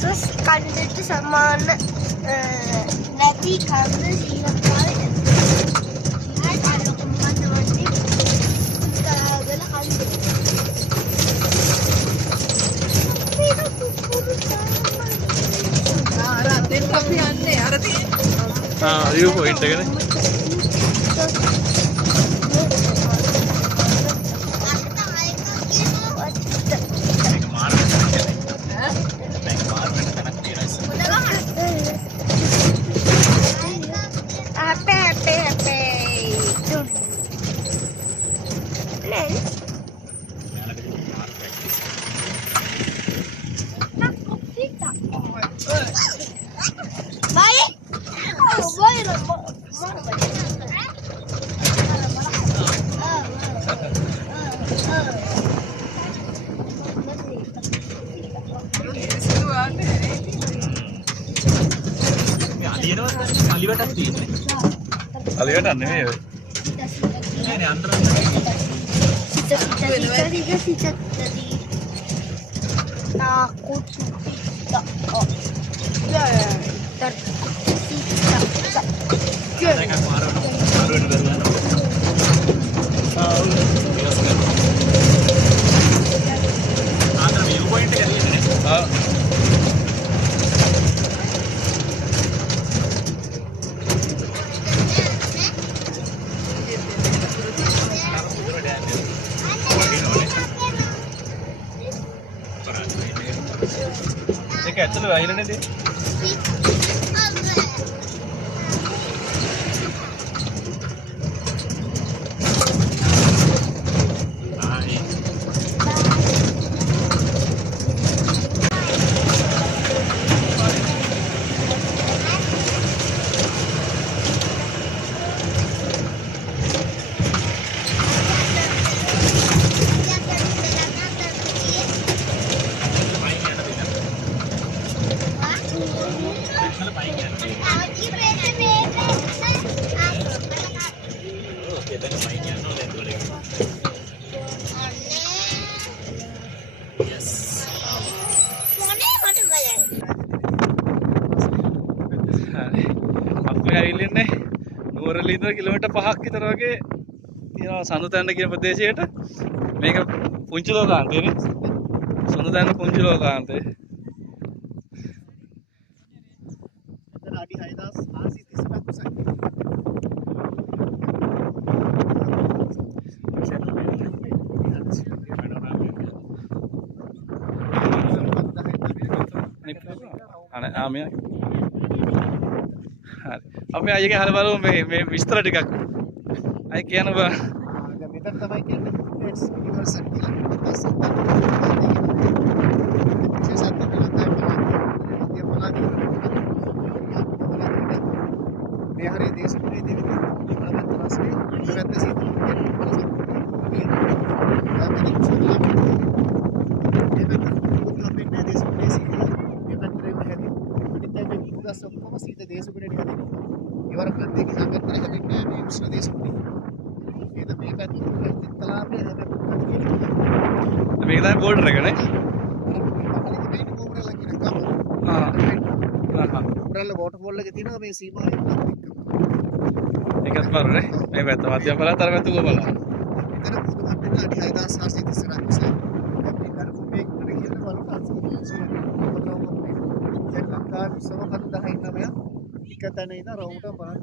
terus kandungan sama nanti kandungan sih kalau teman-teman ini kita gala kandungan raten tapi aneh arati view point එකනේ අලියට නෙමෙයි ඔය. නෑ අnder Sikat tadi takut tidak kok ya tersita මේක මාරුවෙන් බැලුවා. ආතර view point එක ඇරියෙන්නේ නේ. ඒක ඇත්තට වැහිලා නේද? අපි ඇවිල්ලන්නේ නුවරඑළිය ඉඳලා කිලෝමීටර් 5ක් විතර වගේ තියෙනවා සඳුතැන්න කියන ප්‍රදේශයට. මේක පුංචි ලෝකාන්තයනේ. සඳුතැන්න පුංචි ලෝකාන්තය. අතන අඩි 6435 කුසයි. අනේ ආමියා හරි අපි අයියගේ අහලා බලමු මේ විස්තර ටිකක් අය කියන බා දැන් මෙතන තමයි කියන්නේ it's universal කියලා මේ හරිය දේශපුරේ දෙවියන් බලවත් රසනේ ඉවැත්ත සීතු ඔක්කොම සීත දේශගුණයට යන්නේ. ඉවර ප්‍රදේශ සංගතනක වෙන්නේ මේ උෂ්ණ දේශගුණය. ඒක මේ පැත්තේ තිත්තලාපේ හැබැයි මේක තමයි බෝඩර් එක නේ. මේක කොබරලා කියන ගම. කොබරලා වෝටර්ෆෝල් එකේ තියෙනවා මේ සීමාව එක්කත් එක්ක. ඒකත් බලන්නේ. මේ පැත්ත මධ්‍යම පළාත අර පැත්ත ගොබලා. එතන පුදු මට්ටමේ අඩි 6439 කුසයි. අපි ගරුපේ කියන වල කාර්ය සමකන්දහ ඉන්නමයා එකතන ඉඳ රවුමට බලන්න.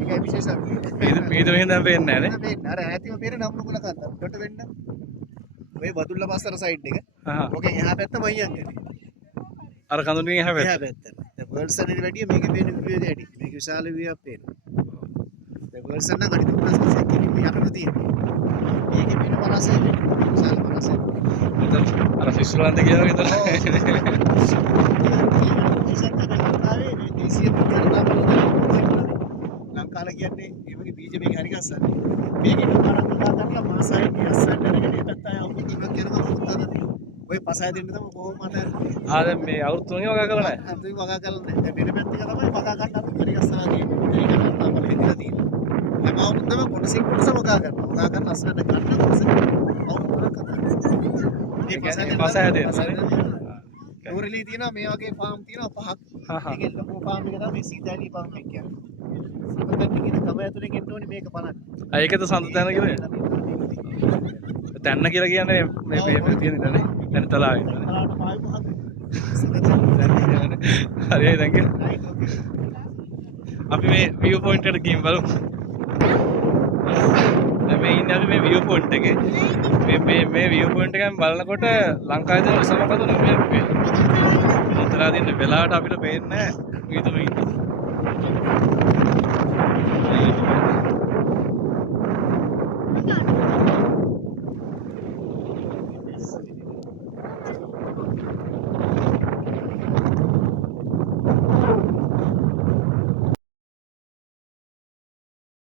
ඒකයි විශේෂත්වය. මේ දෙවෙන් දැන් පේන්නේ නැහැ නේ. පේන්නේ. අර ඈතිම පේන නම්මුකුල කන්ද. උඩට වෙන්න. ඔය බදුල්ල පස්සර සයිඩ් එක. ඕකෙන් එහා පැත්ත මයියන්ගේ. අර කඳුනින් එහා පැත්ත. එහා පැත්ත. දැන් වර්ල්සන් එකට වැඩිය මේකේ පේන view එක ඇති. මේක විශාල view එකක් පේනවා. දැන් වර්ල්සන් නම් අඩි 300ක් කියන්නේ මේ යකඩ තියෙන්නේ. මේකේ පේන වරසෙ විශාල වරසෙ. අර ෆිස්ලන්ත ගියා වගේ තමයි. ලංකාවේ කියන්නේ මේ වගේ බීජ මේක හරි ගස්සන්නේ. මේකේ කරලා කරලා මාසයි අස්සන්න නැගෙන ඒ පැත්ත අවුරුදු කිහිපයක් යනවා මොකටද? ඔය පසය දෙන්න තමයි කොහොම මත දැන් මේ අවුරුදු 3 වගා කරලා නැහැ. අන්තිම වගා කරලා නැහැ. දැන් වෙන පැත්තක තමයි වගා ගන්න අර හරි ගස්සලා තියෙන්නේ. ඒක තමයි හිතලා තියෙන්නේ. හැම අවුරුද්දම කොටසින් කොටස වගා කරනවා. වගා කරන අස්සන්න ගන්න කොටස අවුරුද්දක් කරනවා. මේ පසය දෙන්න. නුවරඑළිය තියෙනවා මේ වගේ ෆාම් තියෙනවා පහක්. ඒකේ ලොකු ෆාම් එක තමයි සීතාලි ෆාම් එක කියන්නේ. සමතන්න කියන ගම ඇතුලේ ගෙන්න ඕනේ මේක බලන්න. ඒකද සඳ තැන කියලා තැන්න කියලා කියන්නේ මේ තියෙන ඉඳනේ දැන් තලාවේ තලාවට පායි පහක්. හරියි දැන් අපි මේ view point එකට ගිහින් බලමු. දැන් මේ ඉන්නේ අපි මේ view point එකේ. මේ view point එකෙන් බලනකොට ලංකාවේ තියෙන ඉස්සම කඳු නෙමෙයි මේ. උතරා දින්න වෙලාවට අපිට පේන්නේ නැහැ විදුම ඉන්නේ.